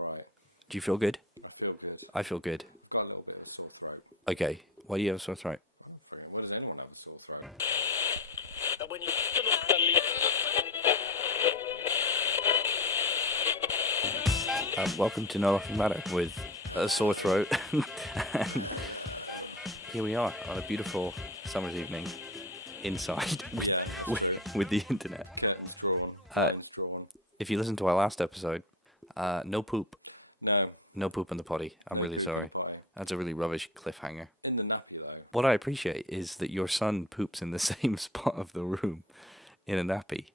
All right. Do you feel good? I feel good. I feel good. I've got a little bit of a sore throat. Okay. Why do you have a sore throat? I don't fucking. Why does anyone have a sore throat? Welcome to No Laughing Matter with a sore throat. Here we are on a beautiful summer's evening inside. Yeah, that's true. With the internet. Curtains drawn, blinds drawn. If you listened to our last episode, no poop. No, No poop in the potty. I'm no really poop sorry. in the potty. That's a really rubbish cliffhanger. In the nappy though. What I appreciate is that your son poops in the same spot of the room in a nappy.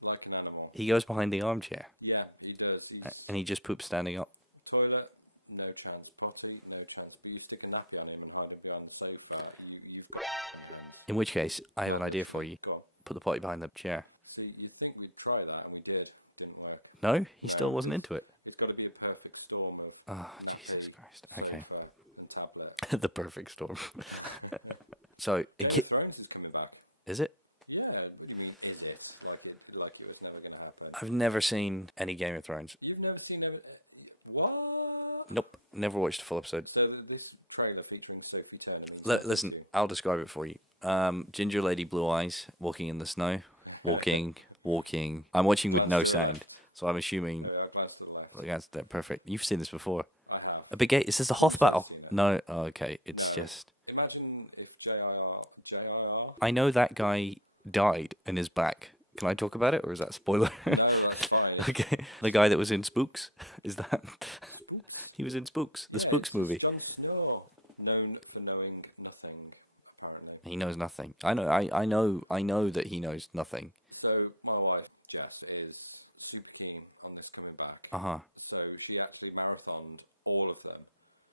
Like an animal. He goes behind the armchair Yeah, he does. He's and he just poops standing up. toilet, no chance. Potty, no chance. But you stick a nappy on him and hide him behind the sofa, you've got in your hands. In which case, I have Not an idea for literally. you. Go on. Put the potty behind the chair. See, you'd think we'd try that, and we did. Didn't work. No, he No, still wasn't it's- into it. It's got to be a perfect storm of Oh, nappy, Jesus Christ. Okay. sofa, and tablet. The perfect storm. So, Game of Thrones is coming back. is it? Yeah, what do you mean? Is it like it was never going to happen? I've never seen any Game of Thrones. You've never seen what? Nope, never watched a full episode. So this trailer featuring Sophie Turner means nothing to Listen, you. I'll describe it for you. Ginger lady, blue eyes, walking in the snow, walking. I'm watching with Glance no to the sound, left. so I'm assuming. There we are. Glance to the left. That's perfect. You've seen this before. I have. A big gate. Is this the course Hoth I've battle? seen it. No. Oh, okay. It's No. just. Imagine if JIR. I know that guy died in his back. Can I talk about it, or is that a spoiler? No, that's fine. Okay. The guy that was in Spooks. Is that? Spoops. He was in Spooks. The Yeah, Spooks it's movie. Jon Snow, known for knowing nothing, apparently. He knows nothing. I know that he knows nothing. So my wife Jess is super keen on this coming back. Uh-huh. So she actually marathoned all of them.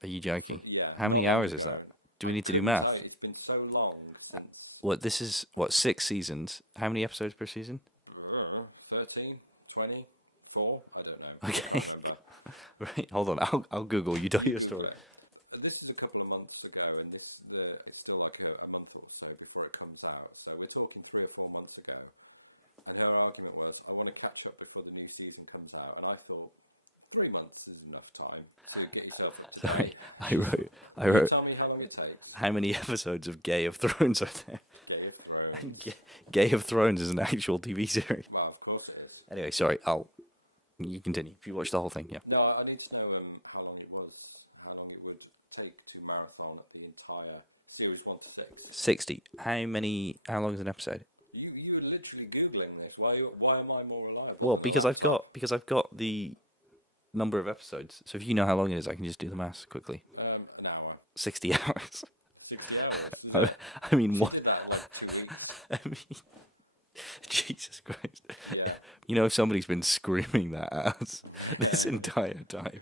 Are you joking? Yeah. How not many long hours is ago. that? Do we I need to do couldn't math? tell you. It's been so long since What, this is, 6 seasons? How many episodes per season? 13, 20, 4. I don't know. I can't remember. Right, hold on. I'll Google. You tell You your Google story. it. This is a couple of months ago, and it's still like a month or so before it comes out. So we're talking 3 or 4 months ago. And her argument was, I want to catch up before the new season comes out. And I thought, 3 months is enough time to get yourself up to date. I You wrote, tell me how long it takes. how many episodes of Gay of Thrones are there? Game of Thrones. Gay of Thrones is an actual TV series. Well, of course it is. Anyway, sorry. You continue. If you watch the whole thing, yeah. No, I need to know how long it was, how long it would take to marathon the entire series 1 to 6. 60. How long is an episode? You're literally googling this. Why am I more reliable? Well, than because a laptop? I've got the number of episodes. So if you know how long it is, I can just do the maths quickly. An hour, 60 hours. 60 hours, is it? I mean, She what? did that in like 2 weeks. I mean, Jesus Christ. Yeah. You know, if somebody's been screaming that at us this entire time,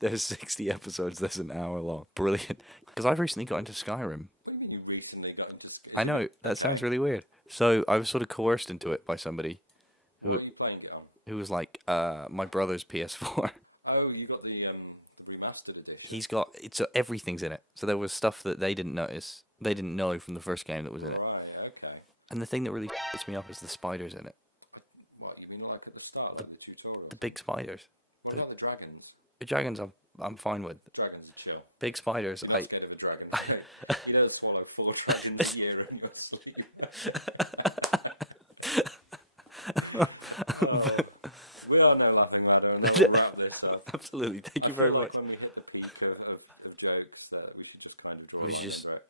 there's 60 episodes, there's an hour long. Brilliant. Because I've recently got into Skyrim. What do you mean you recently got into? I know, that sounds really weird. So I was sort of coerced into it by somebody What are you playing it on? who was like, my brother's PS4. Oh, you got the remastered edition. He's got, everything's in it. So there was stuff that they didn't notice. They didn't know from the first game that was in it. Right. Okay. And the thing that really gets me up is the spiders in it. What you mean, like at the start, like the tutorial? The big spiders. What about the dragons? The dragons I'm fine with. The dragons are chill. Big spiders. You're not scared of a dragon. You don't swallow 4 dragons a year in your sleep. Oh, we are No Laughing Matter, and that will wrap this up. Absolutely. Thank I you feel very like much. when we hit the peak of jokes that we should just kind of draw a We should line just- under it.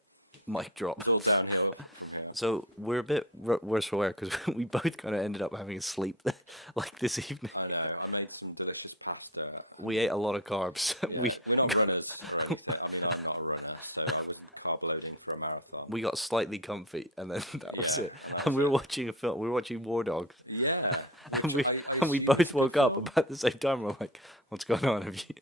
Mic drop. It's all downhill from here. So we're a bit worse for wear because we both kind of ended up having a sleep like this evening. I know. I made some delicious pasta. We ate a lot of carbs. Yeah, we're not runners or anything. I mean, I'm not a runner, so I wasn't carb loading for a marathon. We got slightly comfy, and then that was Yeah, it. and that And we was were it. watching a film. We were watching War Dogs. Yeah, which and we, I and we assume both is a good woke up film. about the same time. We're like, "What's going on? Have you?"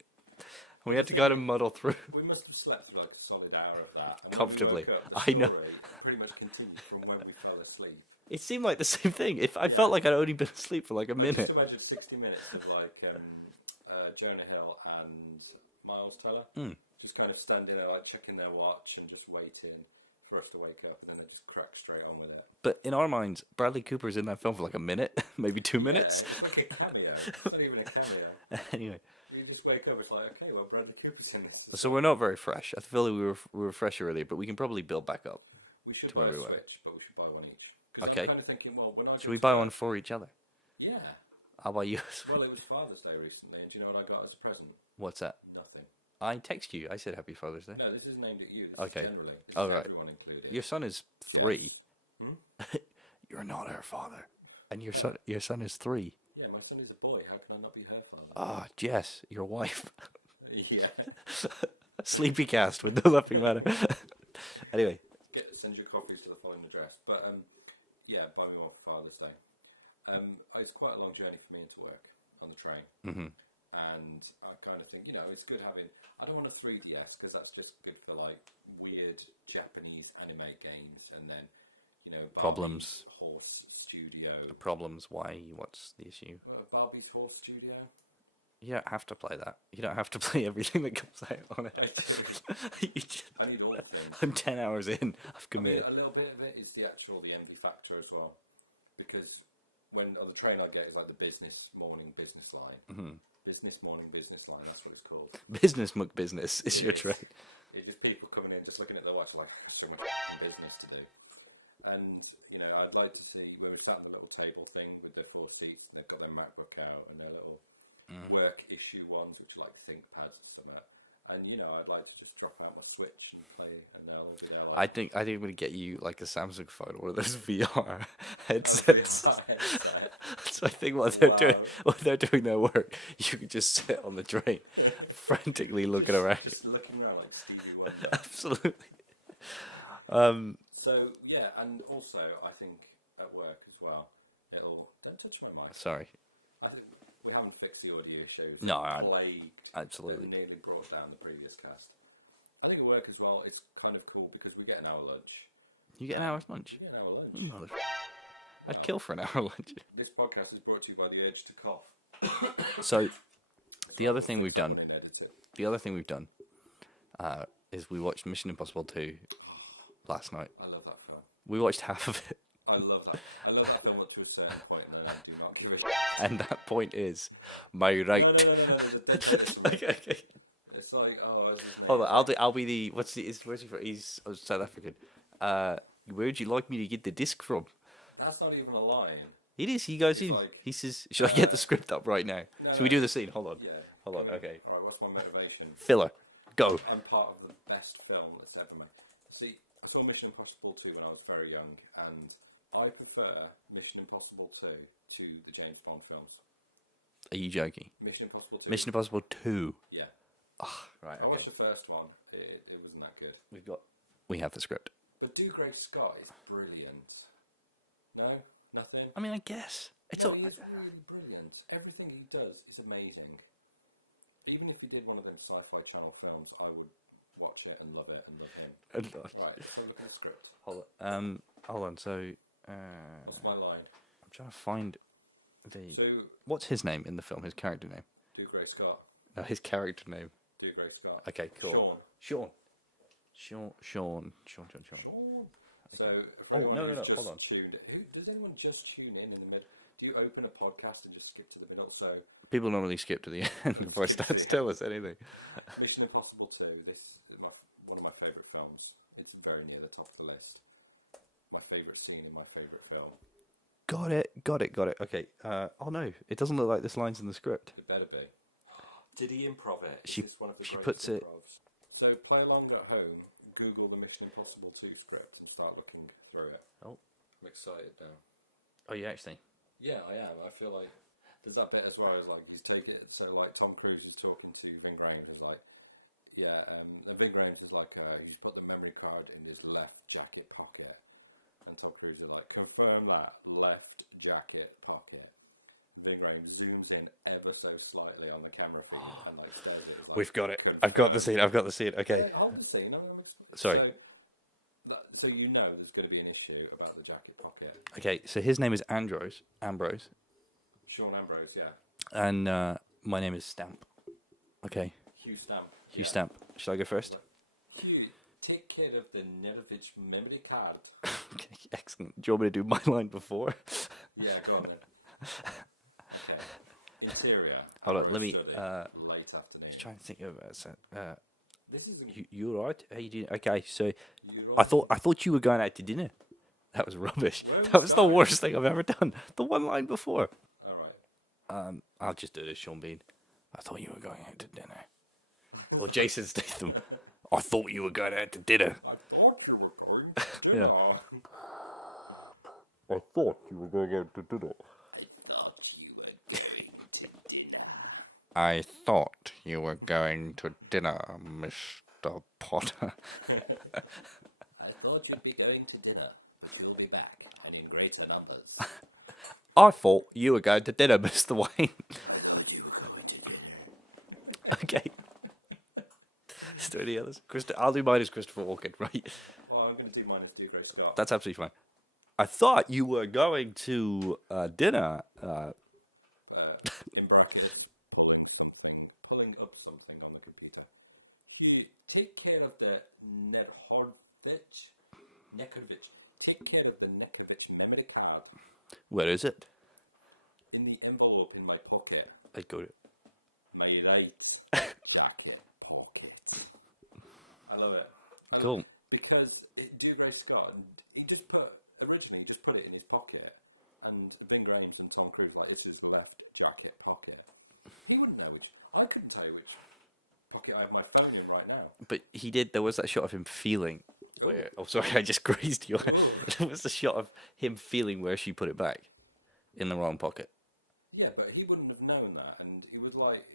We Well, had the to kind of thing muddle through. We must have slept through like a solid hour of that, and when we Comfortably. woke up, the I know. story pretty much continued from when we fell asleep. It seemed like the same thing. I Yeah. felt like I'd only been asleep for like a I minute. just imagined 60 minutes of like Jonah Hill and Miles Teller just kind of standing there, like checking their watch and just waiting for us to wake up, and then they just crack straight on with it. But in our minds, Bradley Cooper's in that film for like a minute, maybe 2 Yeah, minutes. it's like a cameo. It's not even a cameo. Anyway, You just wake up, it's like, okay, well, Bradley Cooper's in this as So well. we're not very fresh. I feel like we were fresher earlier, but we can probably build back up. We should to buy where a we were. Switch, but we should buy one each. Because Okay. I'm kind of thinking, well, when I go Should we to buy work, one for each other? yeah. How about you? Well, it was Father's Day recently, and do you know what I got as a present? What's that? Nothing. I text you. I said Happy Father's Day. No, this isn't aimed at you. This is Okay. generally. This Oh, is right. everyone included. Your son is Jess. 3. You're not her father, and your Her. son is 3. Yeah, my son is a boy. How can I not be her father? Ah, Jess, your wife. Yeah. Sleepy cast with the laughing matter. Anyway, Send your coffees to the following address. But yeah, buy me one for Father's Day. It's quite a long journey for me into work on the train. Mm-hmm. And I kind of think, it's good having. I don't want a 3DS because that's just good for like weird Japanese anime games, and then, Barbie's Problems. Horse Studio. problems. Why? What's the issue? Barbie's Horse Studio. You don't have to play that. You don't have to play everything that comes out on it. I do. You just- I need all the things. I'm 10 hours in. I mean, a little bit of it is the envy factor as well, because when on the train I get is like the business morning business line, business morning business line. That's what it's called. business muck business is It your is. train. It's just people coming in, just looking at their watch, like so much f***ing business to do. And I'd like to see when we're sat on the little table thing with their 4 seats, and they've got their MacBook out and their little work issue ones, which are like ThinkPads or something. And I'd like to just drop out my Switch and play, and they'll all be there like I think I'm gonna get you like a Samsung phone, one of those VR a headsets. VR headset. So I think while they're doing their work, you can just sit on the train, frantically looking around. Just looking around like Stevie Wonder. Absolutely. So yeah, and also I think at work as well, don't touch my mic. Sorry. I think we haven't fixed the audio issues that No, I- plagued, absolutely. that nearly brought down the previous cast. I think at work as well, it's kind of cool because we get an hour lunch. You get an and hour's lunch. We get an hour lunch. I'd Well, kill for an hour lunch. this podcast is brought to you by the urge to cough. So Sorry, other we'll thing fix we've that done- one in edited. the other thing we've done is we watched Mission Impossible 2 last night. I love that film. We watched half of it, I love that. I love that film up to a certain point, and then I do not give a shit. and that point is my right. No, don't take this from me. Okay. It's like, what's his name? Hold on, It's like- I'll be the where's he from? He's South African. Where would you like me to get the disc from? That's not even a line. It is. He goes. He's in, like, he says, "Should I get uh, the script up right now? no, Should no. we do the scene? Hold on. Yeah. Hold Can on, we- okay. All right. What's my motivation? Filler. Go. I'm part of the best film that's ever made. See, I saw Mission Impossible 2 when I was very young, and I prefer Mission Impossible 2 to the James Bond films. Are you joking? Mission Impossible 2. Mission Impossible 2. Yeah. Right. I watched the first one. It wasn't that good. We have the script. But Dougray Scott is brilliant. No? Nothing? I mean, I guess. No, he is really brilliant. Everything he does is amazing. Even if he did one of them Sci-Fi Channel films, I would watch it and love him. Right, let's have a look at the script. Hold on. So, What's my line? I'm trying to find the. So, what's his name in the film? His character name? Dougray Scott. No, his character name. Dougray Scott. Okay, cool. Sean. Sean. Sean. So, for anyone no, who's no, just hold on. tuned, does anyone just tune in the middle? Do you open a podcast and just skip to the middle? So, People normally skip to the end. So I skip to the tell end. us anything. Mission Impossible 2. This is one of my favourite films. It's very near the top of the list. My favourite scene in my favourite film. Got it. Okay. Oh no, it doesn't look like this line's in the script. It better be. Did he improv it? Is this one of the she greatest puts it- improvs? So play along at home, Google the Mission Impossible 2 script and start looking through it. Oh. I'm excited now. Oh, you actually? Yeah, I am. I feel like there's that bit as well as like he's taking it. So like Tom Cruise is talking to Ving Rhames is like, yeah, and Ving Rhames is like, he's put the memory card in his left jacket pocket. And Tom Cruise is like, confirm that, left jacket pocket. And Ving Rhames zooms in ever so slightly on the camera feed and like stares at it. He's like, We've got it. Confirmed. I've got the scene. Okay. Yeah, hold the scene. I'm explaining. Sorry. So there's going to be an issue about the jacket pocket. Okay. So his name is Ambrose, Sean Ambrose, yeah. and my name is Stamp. Okay. Hugh Stamp. Hugh yeah. Stamp. Should I go first? He's like, Hugh, take care of the Nerovich memory card. Okay, excellent. Do you want me to do my line before? Yeah, go on then. Okay. Interior at Hold on, Rose let me, Study, late afternoon. Trying to think of This isn't. you all right? How you doing? Okay, so You're I thought you were going out to dinner. That was rubbish. Where are we That was the starting? worst thing I've ever done. The one line before. All right. I'll just do this, Sean Bean. I thought you were going out to dinner. Or Jason Statham. I thought you were going out to dinner. I thought you were going to dinner. I thought you were going out to dinner. I thought you were going to dinner. I thought you were going to dinner, Mr. Potter. I thought you'd be going to dinner, but you'll be back, and in greater numbers. I thought you were going to dinner, Mr. Wayne. I thought you were going to dinner. Okay. Is there any others? I'll do mine as Christopher Walken, right? Well, I'm going to do mine as Do Gray Scott. That's absolutely fine. I thought you were going to dinner. In brackets, pulling up something on the computer. Hugh, take care of the Nekovic. Take care of the Nekovic memory card. Where is it? In the envelope in my pocket. I got it. My right jacket pocket. I love it. I love Cool. because Do Gray Scott, he just put it in his pocket, and Ving Rhames and Tom Cruise it's his left jacket pocket. He wouldn't know which. I couldn't tell you which pocket I have my phone in right now. But he did. There was that shot of him feeling. Oh. Oh, sorry, I just grazed you. Ooh. There was a shot of him feeling where she put it back in the wrong pocket. Yeah, but he wouldn't have known that, and he was like,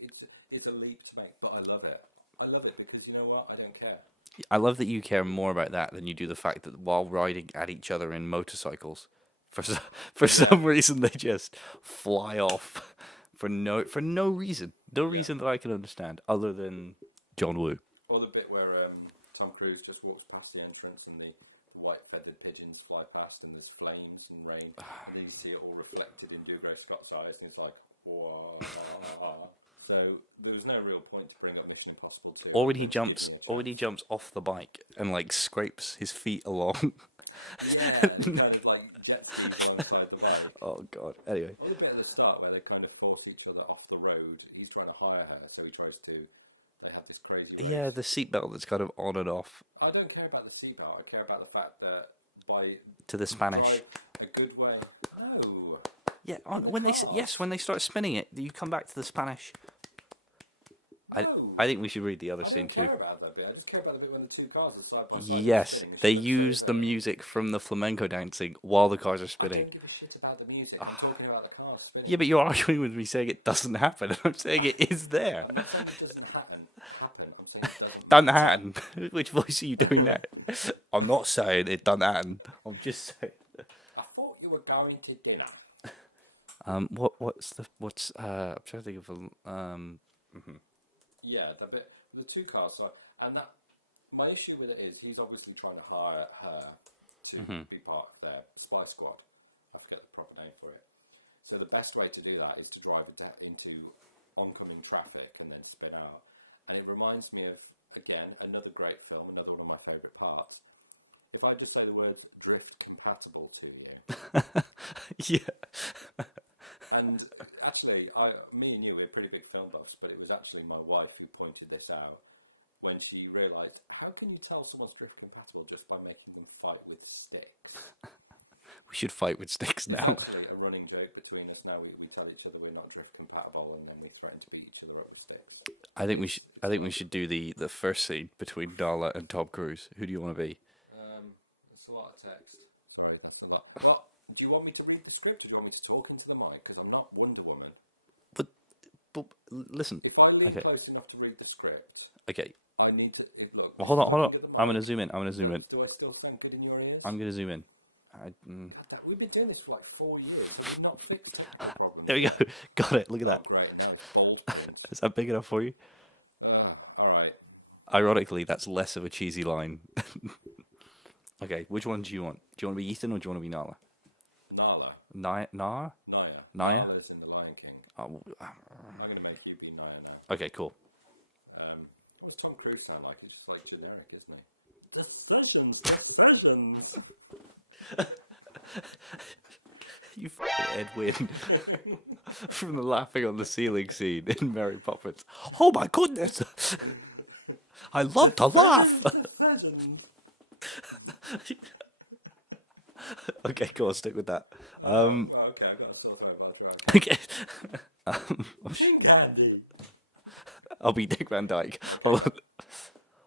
it's a leap to make. But I love it. I love it because you know what? I don't care. I love that you care more about that than you do the fact that while riding at each other in motorcycles, for some reason they just fly off for no reason, no Yeah. reason that I can understand other than John Woo. Or the bit where Tom Cruise just walks past the entrance and the white feathered pigeons fly past and there's flames and rain, and then you see it all reflected in Do Gray Scott's eyes, and he's like, whoa. So there was no real point to bring up Mission Impossible 2. Or other when he than to jumps, give me a or when he chance. jumps off the bike and scrapes his feet along. Yeah, and he kind of jet skis alongside the bike. Oh God. Anyway, Or the bit at the start where they kind of force each other off the road. He's trying to hire her, so they have this crazy race. yeah, the seatbelt that's kind of on and off I don't care about the seatbelt. I care about the fact that by to the Spanish. drive a good way. No. Yeah, in the when cars. when they start spinning it, you come back to the Spanish. No. I think we should read the other. I scene don't too. care about that bit. I just care about the bit when the two cars are side by side Yes, and spinning. And they she looks use the over. music from the flamenco dancing while the cars are I spinning. don't give a shit about the music. I'm talking about the cars spinning. Yeah, but you're arguing with me saying it doesn't happen. I'm saying it is there. I'm not saying it doesn't happen. I'm saying it doesn't Done matter. happen. Which voice are you doing that? I'm not saying it done happen. I'm just saying. I thought you were going to dinner. I'm trying to think of Yeah, the bit with the two cars. So, and that my issue with it is he's obviously trying to hire her to be part of their spy squad. I forget the proper name for it. So the best way to do that is to drive it into oncoming traffic and then spin out. And it reminds me of, again, another great film, another one of my favourite parts. If I just say the words drift compatible to you. yeah. And actually, me and you, we're pretty big film buffs, but it was actually my wife who pointed this out when she realised, how can you tell someone's drift compatible just by making them fight with sticks? We should fight with sticks now. It's actually a running joke between us now. We tell each other we're not drift compatible, and then we threaten to beat each other up with sticks. I think It's we like- should do the first scene between Darla and Tom Cruise. Who do you want to be? That's a lot of text. Sorry, that's a lot. Well, do you want me to read the script, or do you want me to talk into the mic? Because I'm not Wonder Woman. But listen. If I lean Okay. close enough to read the script, Okay. I need to. Look, this Hold is on, hold looking on. at the mic. I'm gonna zoom in. Do I still sound good in your ears? I'm gonna zoom in. God, we've been doing this for like 4 years. Have we not fixed technical problems There we yet? go. Got it. Look at Oh, that. great. Now it's bold print. Is that big enough for you? All right. Ironically, that's less of a cheesy line. Okay, which one do you want? Do you want to be Ethan or do you want to be Nala? Nala. Naya? Naya. Naya? Nala's in The Lion King. Oh, I'm going to make you be Naya now. okay, cool. What does Tom Cruise sound like? He's just like generic, isn't he? Decisions. You fucking Edwin. From the laughing on the ceiling scene in Mary Poppins. Oh my goodness! I love to laugh! The pheasants. Okay, go on, stick with that. Well, okay, I got a sore throat, but I'll try. Okay. Okay. King Candy. I'll be Dick Van Dyke. Okay, go.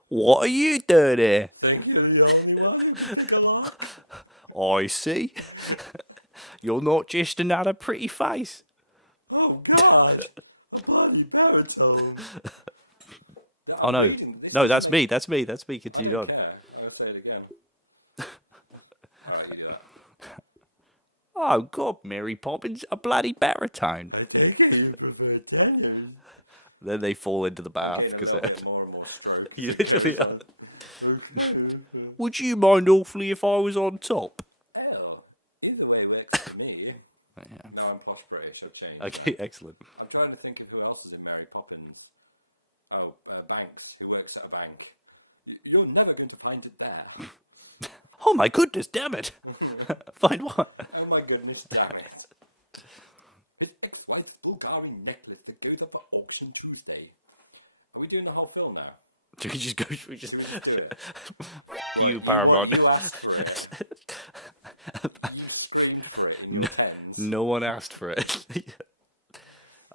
What are you doing here? Think you're the only one who can pick a lock? I see. You're not just another pretty face. Oh, God. A bloody baritone. I'm no. reading this. No, doesn't that's me. I Continue don't on. care. I'll say it again. All right, you do that. Oh, God, Mary Poppins, a bloody baritone. I take it you prefer tenors. Then they fall into the bath. I'm getting a little bit more and more stroke as it goes on. Okay. Would you mind awfully if I was on top? Oh, either way works for me. Now I'm posh British. I've changed. Okay, Now. excellent. I'm trying to think of who else is in Mary Poppins. Oh, Banks, who works at a bank. You're never going to find it there. Oh my goodness, damn it! Find what? Oh my goodness, damn it. His ex-wife's Bulgari necklace that goes up for auction Tuesday. Are we doing the whole film now? Should we just go? Should we just do it? Right, Paramount. you asked for it. You screamed for it in your tens. No one asked for it.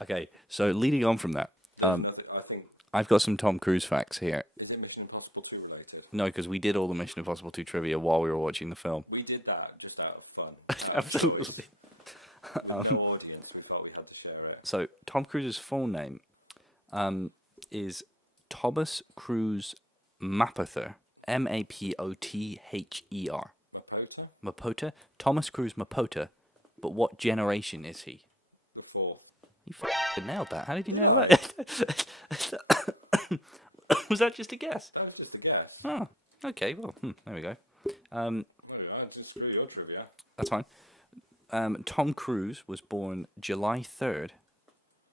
Okay, so leading on from that, There's nothing. I think. I've got some Tom Cruise facts here. Is it Mission Impossible 2 related? No, because we did all the Mission Impossible 2 trivia while we were watching the film. We did that just out of fun, out of choice. With no audience, we felt we had to share it. So Tom Cruise's full name is Thomas Cruise Mapother. Mapother. Mapota? Mapota? Thomas Cruise Mapota. But what generation is he? The fourth. You f***ing nailed that. How did you Did know I? that? Was that just a guess? That was just a guess. Oh, okay. Well, there we go. Oh, I just screw your trivia. That's fine. Tom Cruise was born July 3rd,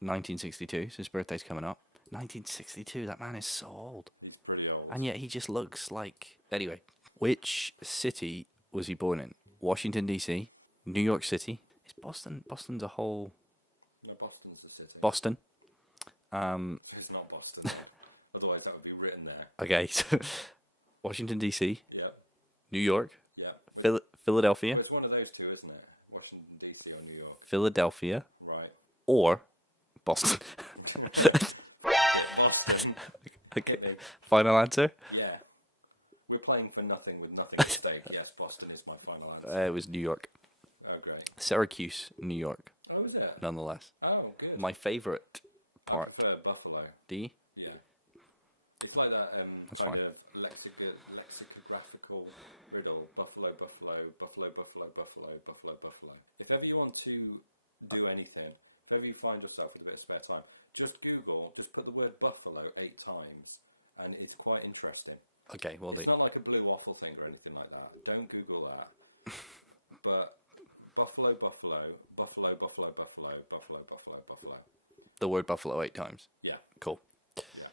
1962. So his birthday's coming up. 1962. That man is so old. He's pretty old. And yet he just looks like... Anyway, which city was he born in? Washington, D.C., New York City. Is Boston... Boston's a whole... No, Boston's the city. Boston. So it's not Boston then. Otherwise, that would be written there. Okay. So Washington, D.C., Yep. New York, Yep. Philadelphia. Well, it's one of those two, isn't it? Washington, D.C. or New York. Philadelphia. Right. Or Boston. Get Boston. Hit me. Final answer? Yeah. We're playing for nothing with nothing at stake. Yes, Boston is my final answer. It was New York. Oh, great. Syracuse, New York, Oh, is it? nonetheless. Oh, good. My favourite I part. prefer Buffalo. D. Yeah. It's like that kind of lexicographical riddle. Buffalo, buffalo, buffalo, buffalo, buffalo, buffalo, buffalo. If ever you want to do anything, if ever you find yourself with a bit of spare time, just put the word buffalo 8 times, and it's quite interesting. Okay, well, It's not like a blue waffle thing or anything like that. Don't Google that. But buffalo, buffalo, buffalo, buffalo, buffalo, buffalo, buffalo, buffalo. the word buffalo 8 times. Yeah, Cool. yeah.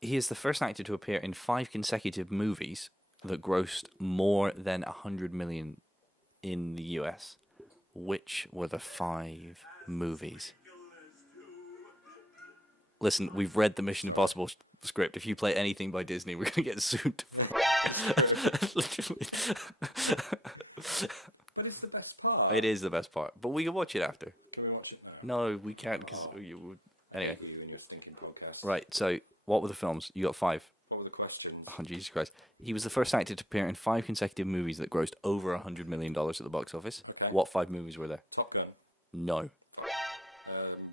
He is the first actor to appear in 5 consecutive movies that grossed more than 100 million in the US. Which were the 5 movies? Listen, we've read the Mission Sorry. Impossible script. If you play anything by Disney, we're going to get sued. Literally. But it's the best part. It is the best part. But we can watch it after. Can we watch it now? No, we can't. 'Cause Oh. you would... I Anyway, hate you and your stinking podcast. right. So, what were the films? You got 5. What were the questions? Oh, Jesus Christ. He was the first actor to appear in 5 consecutive movies that grossed over $100 million at the box office. Okay. What 5 movies were there? Top Gun. No. Fuck.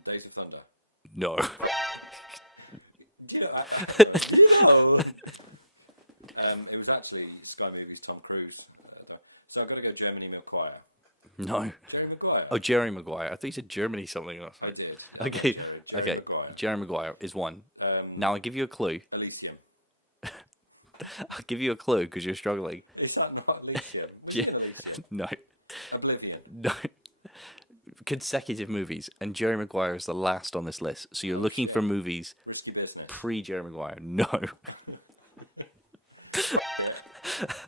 Days of Thunder. No. Do you know? You know. It was actually Sky Movies Tom Cruise. So I've got to go Jeremy Maguire. No. Jerry Maguire. Oh, Jerry Maguire. I thought you said Germany something else. I did. I meant Okay. Jerry. Jerry Okay. Maguire. Jerry Maguire is one. Now I'll give you a clue. Elysium. I'll give you a clue because you're struggling. Is that not Elysium? Was he in Elysium? No. Oblivion. No. Consecutive movies, and Jerry Maguire is the last on this list. So you're Oh, looking shit. for movies Risky Business. pre Jerry Maguire. No. Yeah.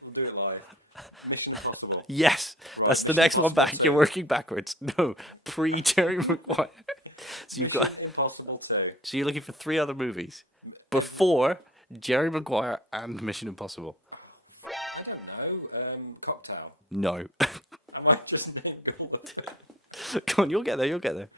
We'll do it live. Mission Impossible. Yes. Right, That's the Mission next one Impossible back. 2. You're working backwards. No, pre-Jerry Maguire. So, Mission Impossible 2. so you're looking for 3 other movies before Jerry Maguire and Mission Impossible. I don't know. Cocktail. No. Am I just naming all of them? Come on, you'll get there. You'll get there.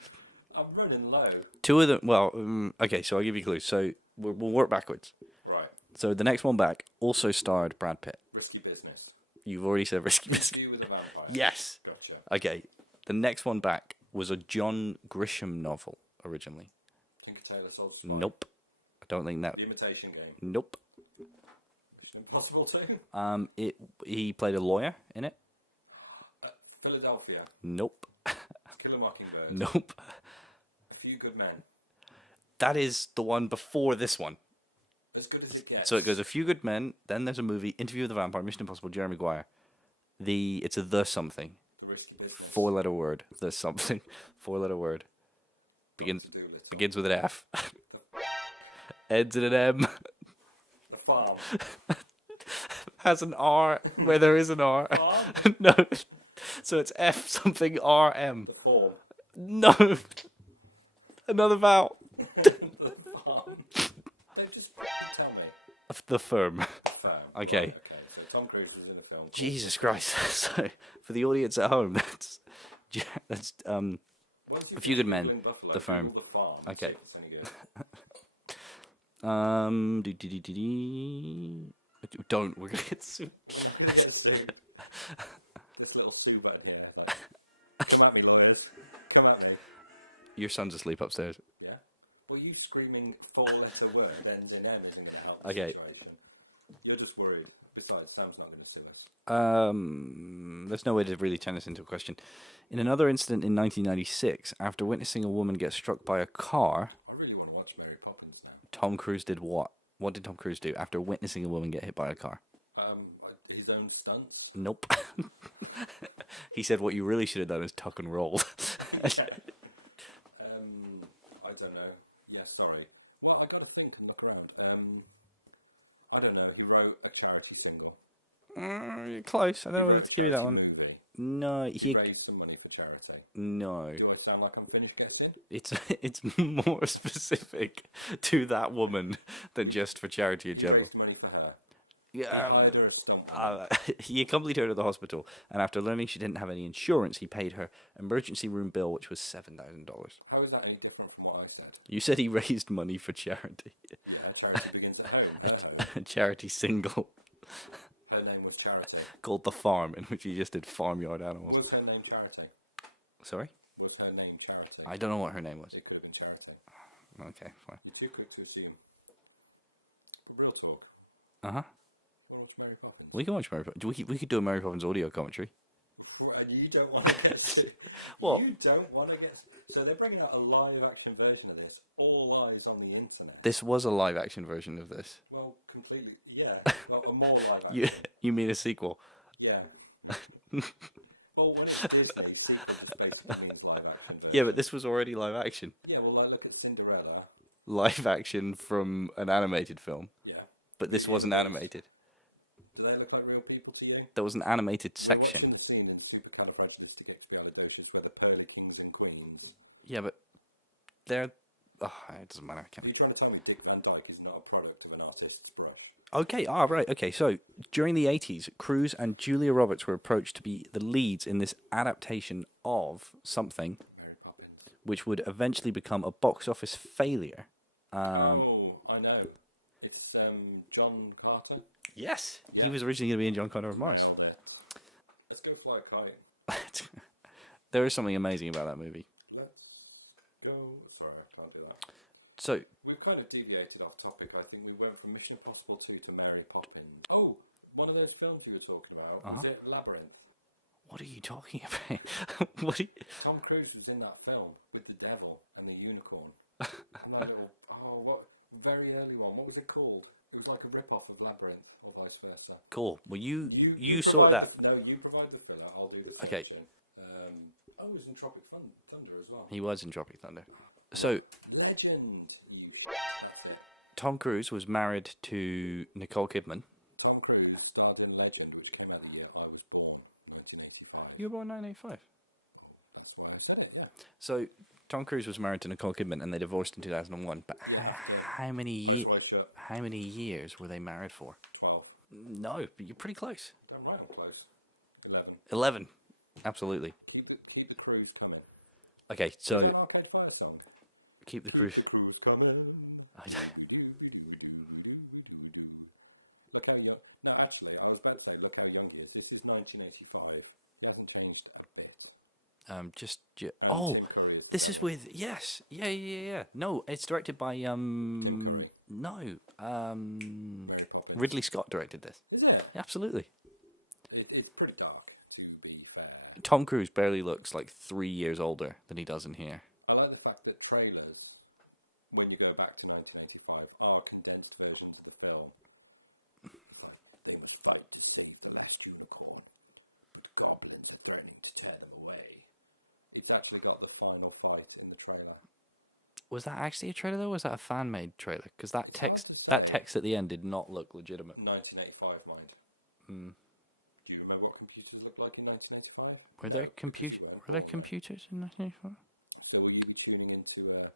I'm running low. 2 of them. Well, okay. So I'll give you clues. So we'll work backwards. Right. So the next one back also starred Brad Pitt. Risky Business. You've already said Risky Business. Interview with a Vampire. Yes. Gotcha. Okay. The next one back was a John Grisham novel originally. Tinker Tailor Soldier Spy. Nope. I don't think that. The Imitation Game. Nope. Mission Impossible 2. He played a lawyer in it. Philadelphia. Nope. To Kill a Mockingbird. Nope. A Few Good Men. That is the one before this one. As Good as It Gets. So it goes A Few Good Men, then there's a movie, Interview with the Vampire, Mission Impossible, Jerry Maguire. It's a the something. The Risky Business. 4-letter word. The something. 4-letter word. Dr. Doolittle. Begins with an F. The, Ends in an M. the Farm. Has an R where there is an R. Farm. No. So it's F something R M. The Form. No. Another vowel. The Farm. Don't just tell me. The firm. The Firm. Okay. Right, okay. So Tom Cruise was in a film called Jesus The Firm. Christ. So for the audience at home, that's Once you A Few finish Good Men. Googling Buffalo, The Firm. Google The Farm and see Okay. if it's any good. Don't. We're gonna get sued. We're not going to get sued. This little sue button here, like, come at me, lawyers. Come at me. Your son's asleep upstairs. Yeah. Well, you screaming 4-letter word ends in M isn't going to help the Okay. situation. You're just worried. Besides, Sam's not going to sue us. There's no way to really turn this into a question. In another incident in 1996, after witnessing a woman get struck by a car, I really want to watch Mary Poppins now. Tom Cruise did what? What did Tom Cruise do after witnessing a woman get hit by a car? His own stunts. Nope. He said what you really should have done is tuck and roll. Yeah. I don't know. Yeah, sorry. Well, I got to think and look around. I don't know. He wrote a charity single. Close. I don't He know wrote a if it's true, that charity one. movie. No, He raised some money for charity. no. Do I sound like I'm finished guessing? It's more specific to that woman than just for charity. in He general. raised money for her. Yeah, He hired her as stunt woman. He accompanied her to the hospital, and after learning she didn't have any insurance, he paid her emergency room bill, which was $7,000. How is that any different from what I said? You said he raised money for charity. Yeah, charity begins at home. Her home. A charity single Her name was Charity. called The Farm, in which he just did farmyard animals. Was her name Charity? Sorry? Was her name Charity? I don't know what her name was. It could have been Charity. Okay, fine. You're too quick to assume. But real talk. Uh-huh. You want to watch Mary Poppins? We can watch Mary Poppins. We could do a Mary Poppins audio commentary. And you don't want to get What? you don't want to get so they're bringing out a live action version of this, all eyes on the internet. This was a live action version of this. Well, completely, yeah. Well, a more live You, action. you mean a sequel? Yeah. Well, when it's Disney, sequel just basically means live action version. Yeah, but this was already live action. Yeah, well, like look at Cinderella. Live action from an animated film. Yeah. But this Beauty and wasn't the Beast. animated. Do they look like real people to you? There was an animated section. We're watching the scene in Supercalifragilisticexpialidocious where the pearly kings and queens. Yeah, but they're... Oh, it doesn't matter. I Are can't. you trying to tell me Dick Van Dyke is not a product of an artist's brush? Okay, right. Okay, so during the 80s, Cruise and Julia Roberts were approached to be the leads in this adaptation of something Mary Poppins. which would eventually become a box office failure. Oh, I know. It's John Carter. Yes. Yeah. He was originally going to be in John Connor of Mars. Nailed it. Let's go fly a kite. There is something amazing about that movie. Let's go. Sorry, I can't do that. So, We've kind of deviated off topic. I think we went from Mission Impossible 2 to Mary Poppins. Oh, one of those films you were talking about. Was it Labyrinth? what are you talking about? What are you... Tom Cruise was in that film with the devil and the unicorn. And that little, very early one. What was it called? It was like a rip-off of Labyrinth or vice versa. Cool. Well, you You saw provide that. the no. You provide the filler. I'll do the Okay. searching. It was in Tropic Thunder as well. He was in Tropic Thunder. So, Legend, you shit. That's it. Tom Cruise was married to Nicole Kidman. Tom Cruise starred in Legend, which came out the year I was born, 1985. You were born 1985. Well, that's why I said it. Yeah. So Tom Cruise was married to Nicole Kidman, and they divorced in 2001. But Yeah, after how many Eyes Wide Shut, how many years were they married for? 12. No, but you're pretty close. Damn right, I'm close. 11. 11. Absolutely. Keep the cruise coming. Okay, so Is that an Arcade Fire song? keep the Keep cruise. the cruise coming. Doo-ba-doo-ba-doo-ba-doo-ba-doo. Look how young. No, actually, I was about to say, look how young he is. This is 1985. He hasn't changed a bit. And Tim Curry is the This devil. is with yeah. No, it's directed by Tim Curry. No, Mary Poppins. Ridley Scott directed this. Is it? Absolutely. It's pretty dark, to be fair. Tom Cruise barely looks like 3 years older than he does in here. I like the fact that trailers, when you go back to 1985, are condensed versions of the film. It's like, they must fight to save the last unicorn, but goblins are threatening to tear them away. It's actually got the final fight in the trailer. Was that actually a trailer though? Or was that a fan made trailer? Because that It's text, hard to that say. text at the end did not look legitimate. 1985, mind. Do you remember what computers looked like in 1985? Were No, there because you weren't were there born then. computers in 1985? So will you be tuning into...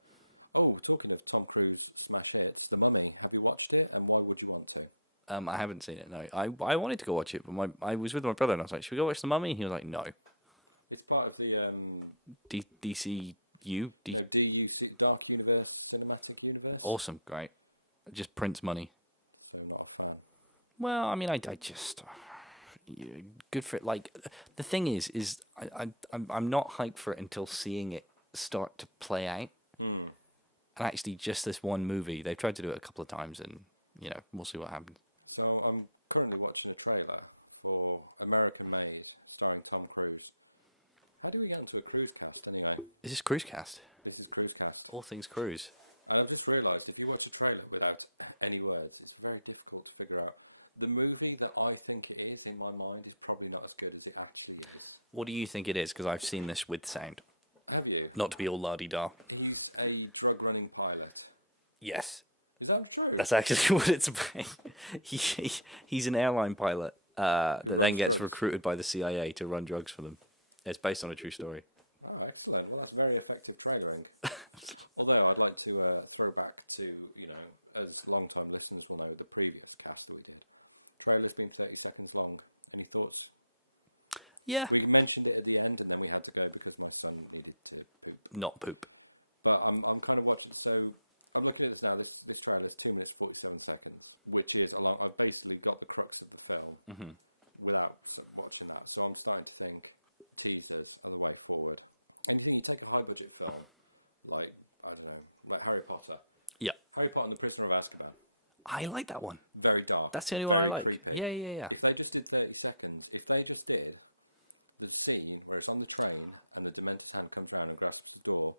Oh, talking of Tom Cruise smash hits, The Mummy. Have you watched it, and why would you want to? I haven't seen it. No, I wanted to go watch it, but I was with my brother and I was like, "Should we go watch The Mummy?" And he was like, "No." It's part of the DCU. no DUC Dark Universe Cinematic Universe. Awesome, great. Just prints money. So not a fan. Well, I mean, I just yeah, good for it. Like the thing is I'm not hyped for it until seeing it start to play out. And actually, just this one movie, they've tried to do it a couple of times, and we'll see what happens. So I'm currently watching a trailer for American Made, starring Tom Cruise. How do we get into a cruise cast anyway? Is this Cruise Cast? This is Cruise Cast. All things cruise. And I've just realised if you watch a trailer without any words, it's very difficult to figure out. The movie that I think it is in my mind is probably not as good as it actually is. What do you think it is? Because I've seen this with sound. Have you? Not to be all la-di-da. He's a drug running pilot. Yes. Is that true? That's actually what it's about. He's an airline pilot that then runs gets drugs. recruited by the CIA to run drugs for them. It's based on a true story. Oh, excellent. Well, that's very effective trailering. Although I'd like to throw back to, as long-time listeners will know, the previous cast that we did. Trailer's been 30 seconds long. Any thoughts? Yeah. We mentioned it at the end, and then we had to go because my son needed to poop. Not poop. But I'm kind of watching. So I'm looking at this now. This trailer is 2 minutes 47 seconds, which is along. I've basically got the crux of the film without watching that. So I'm starting to think teasers are the way forward. And you think you take a high budget film, like I don't know, like Harry Potter. Yeah. Harry Potter and the Prisoner of Azkaban. I like that one. Very dark. That's the only one very I like. creepy. Yeah. If they just did 30 seconds, if they just did the scene where it's on the train and the Dementor's hand comes around and grasps the door,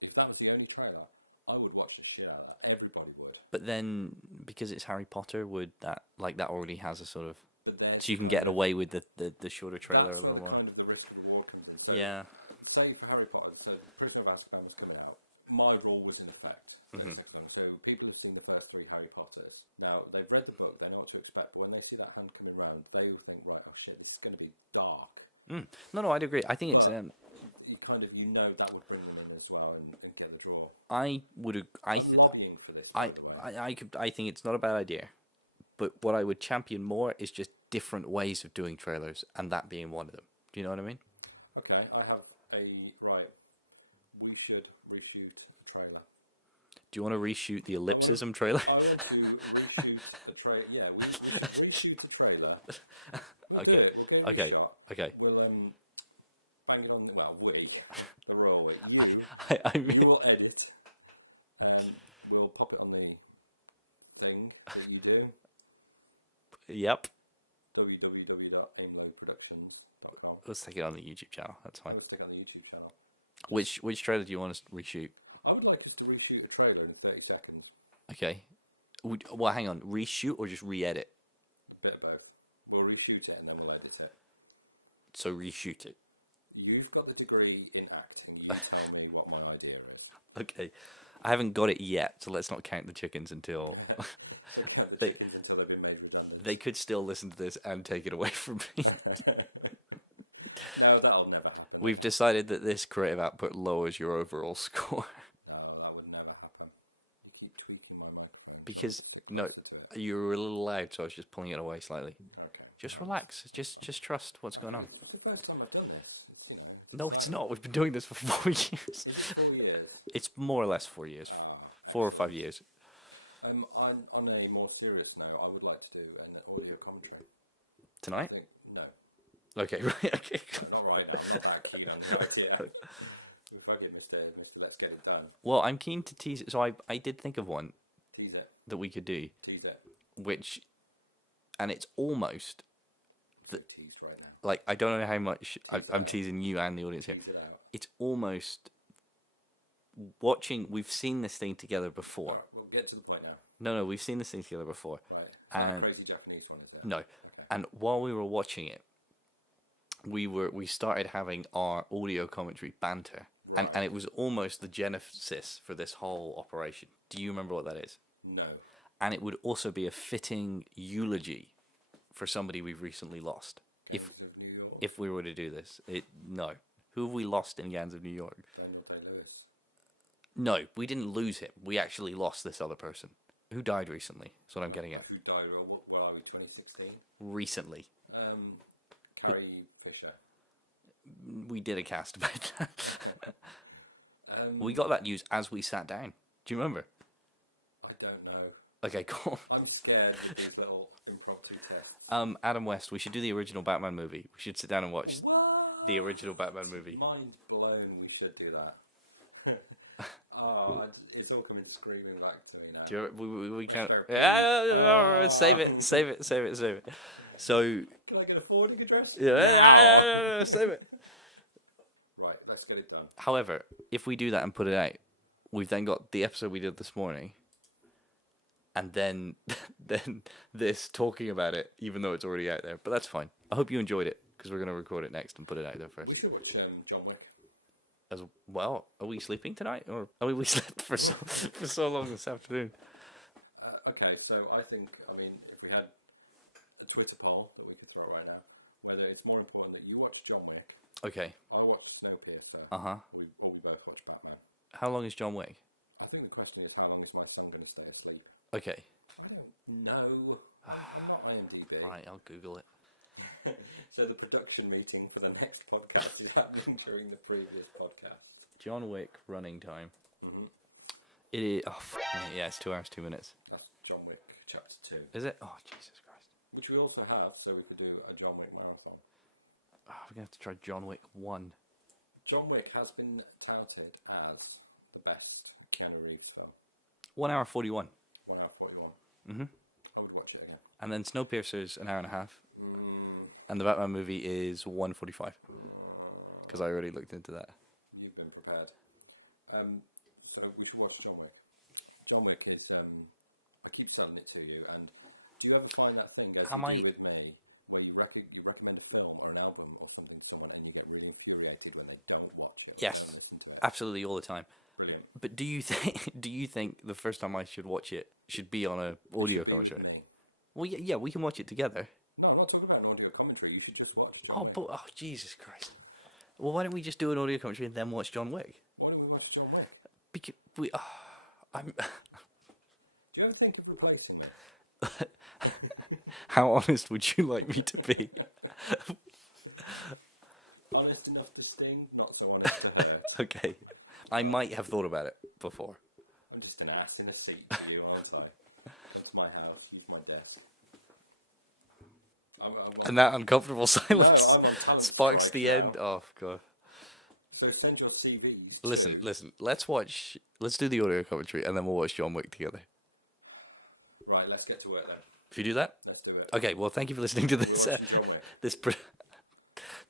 if that was the only trailer, I would watch the shit out of that. Everybody would. But then, because it's Harry Potter, would that already has a sort of... But there's So you the can kind get of- away with the shorter trailer. That's where the or kind of the risk reward comes in. So, Yeah. say for Harry Potter, so Prisoner of Azkaban was coming out. My rule was in effect, 30 seconds long. So people have seen the first 3 Harry Potters. Now they've read the book, they know what to expect. But when they see that hand coming round, they will think, right, oh shit, this is going to be dark. No, I'd agree. I think But it's... you kind of that would bring them in as well and get the draw. I would... I'm lobbying for this, by the way. I think it's not a bad idea. But what I would champion more is just different ways of doing trailers, and that being one of them. Do you know what I mean? Okay, I have right. We should reshoot a trailer. Do you want to reshoot the ellipsism trailer? I want to reshoot a trailer. Yeah, we should reshoot a trailer. We'll do it. We'll get it Okay. reshot. Okay. We'll bang it on. Well, the royal we. You I mean- you will edit. We'll pop it on the thing that you do. Yep. www.aimlowproductions.com. Let's take it on the YouTube channel. That's I fine. will stick it on the YouTube channel. Which trailer do you want us to reshoot? I would like us to reshoot a trailer in 30 seconds. Okay. Well, hang on. Reshoot or just re-edit? A bit of both. We'll reshoot it and then we'll edit it. So reshoot it. You've got the degree in acting. You tell me what my idea is. Okay. I haven't got it yet, so let's not count the chickens until So count the chickens until they've been made redundant. they could still listen to this and take it away from me. No, that'll never happen. We've decided that this creative output lowers your overall score. No, that would never happen. You keep tweaking my microphone. Do you want me to sit closer to it? You were a little loud, so I was just pulling it away slightly. Okay. Just I'm relax. s- Just trust what's Okay, going on. it's the first time I've done this. It's it's No, exciting. it's not. We've been doing this for 4 years. Is it 4 years? It's more or less 4 years. Ah, 4 or 5 excellent. years. On a more serious note, I would like to do an audio commentary. Tonight? I think no, Okay, right. Okay. no, not right now. I'm not that keen on the idea. Fuck it, Mister. Let's get it done. Well, I'm keen to tease it. So I did think of one Tease it. that we could do, Tease it. which, and it's almost I'm so teased right now. like I don't know how much Tease it I'm out. teasing you and the audience. Tease it out. It's almost watching. We've seen this thing together before. All right, well, get to the point now. No, we've seen this thing together before. Right. It's not a And- crazy Japanese one, is it? No. Okay. And while we were watching it, we started having our audio commentary banter, Right. And it was almost the genesis for this whole operation. Do you remember what that is? No. And it would also be a fitting eulogy for somebody we've recently lost. Gangs of New York. If we were to do this, no. Who have we lost in Gangs of New York? Daniel Day Lewis. No, we didn't lose him. We actually lost this other person who died recently. That's what I'm getting at. Who died? Where are we? 2016. Recently, Carrie Fisher. we did a cast about that. Um, We got that news as we sat down. Do you remember? I don't know. Okay, cool. I'm scared with these little impromptu tests. Adam West, we should do the original Batman movie. We should sit down and watch What? the original Batman movie. Mind blown. We should do that. It's all coming screaming back to me now. Do you, we can't- Mr. P. Yeah, save Oh. it, save it, save it, save it. So Can I get a forwarding address now, save it. Right, let's get it done. However, if we do that and put it out, we've then got the episode we did this morning, and then then this talking about it, even though it's already out there. But that's fine. I hope you enjoyed it because we're going to record it next and put it out there first. We should watch John Wick. As well, are we sleeping tonight, or we slept for so long this afternoon? Okay, so I mean, if we had a Twitter poll that we could throw out right now, whether it's more important that you watch John Wick, Okay. I watch Snowpiercer, Uh-huh. or we both watch Batman. How long is John Wick? I think the question is, how long is my son going to stay asleep? Okay. I don't know. I'm not IMDb. Right, I'll Google it. So the production meeting for the next podcast is happening during the previous podcast. John Wick running time. Mm-hmm. It is. Oh, yeah, it's 2 hours 2 minutes. That's John Wick Chapter 2, Is it? Oh, Jesus Christ. which we also have, so we could do a John Wick marathon. Oh, we're gonna have to try John Wick 1. John Wick has been touted as the best Keanu Reeves film. 1 hour 41. 1 hour 41. Mm-hmm. I would watch it again. And then Snowpiercer's an hour and a half, Mm, and the Batman movie is 1:45. Because I already looked into that. you've been prepared. So we should watch John Wick. John Wick is. I keep selling it to you, and do you ever find that thing, as you do with me, where you recommend a film or an album or something to someone, and you get really infuriated when they don't watch it or Yes. don't listen to it? Absolutely, all the time. Brilliant. But do you think the first time I should watch it should be on a audio It should be with commentary? me. Well, yeah, we can watch it together. No, I'm not talking about an audio commentary. You should just watch John Wick. Oh, Jesus Christ. Well, why don't we just do an audio commentary and then watch John Wick? Why don't we watch John Wick? Because I'm. Do you ever think of replacing me? How honest would you like me to be? Honest enough to sting, not so honest to hurt. Okay. I might have thought about it before. I'm just an ass in a seat to you, aren't I? Come to my house, use my desk. I'm And that uncomfortable silence. no, I'm on talent sparks strike the now. end. Oh, God. So send your CVs to. Listen. Let's do the audio commentary and then we'll watch John Wick together. Right, let's get to work then. If you do that? Let's do it. Okay, well, thank you for listening to this. We're watching John Wick.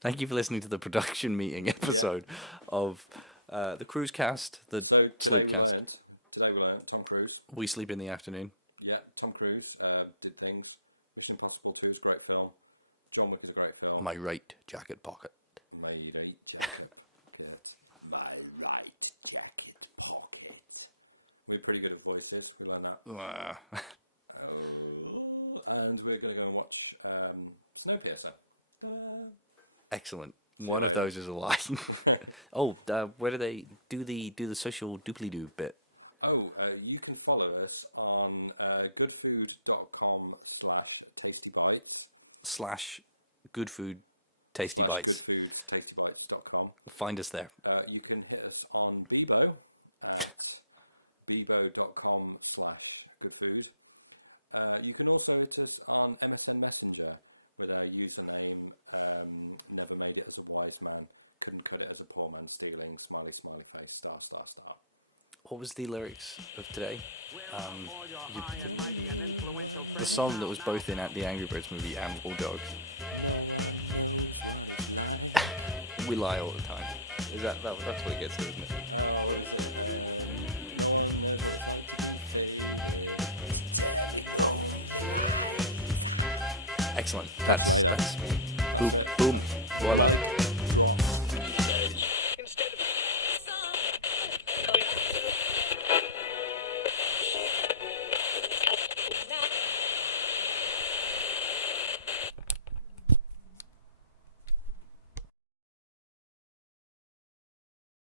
Thank you for listening to the production meeting episode of the Cruise Cast. So today we Slopecast. learned Tom Cruise. We Sleep in the Afternoon. Yeah, Tom Cruise did things. Mission Impossible 2 is a great film. John Wick is a great film. My right jacket pocket. My right jacket pocket. My right jacket pocket. We're pretty good at voices. We learned that. Oh, and we're going to go and watch Snowpiercer. Ta-da. Excellent. See you One of later. those is a lie. Oh, where do they do the social dooply doo bit? Oh, you can follow us on goodfood.com/tastybites / good food tasty / bites. goodfoodtastybites.com. Find us there. You can hit us on Bebo at bebo.com/goodfood. You can also hit us on MSN Messenger with our username never made it as a wise man, couldn't cut it as a poor man stealing, smiley, smiley face, star, star, star. What was the lyrics of today? The song that was both in at the Angry Birds movie and Bulldogs. No one knows what it's like. We lie all the time. Is that's what it gets to, isn't it? Oh, what is it? No one knows what it's like to be faded. It's telling only lies. Excellent. Catch you later. Thanks. That's it. Boom. Mic dropped.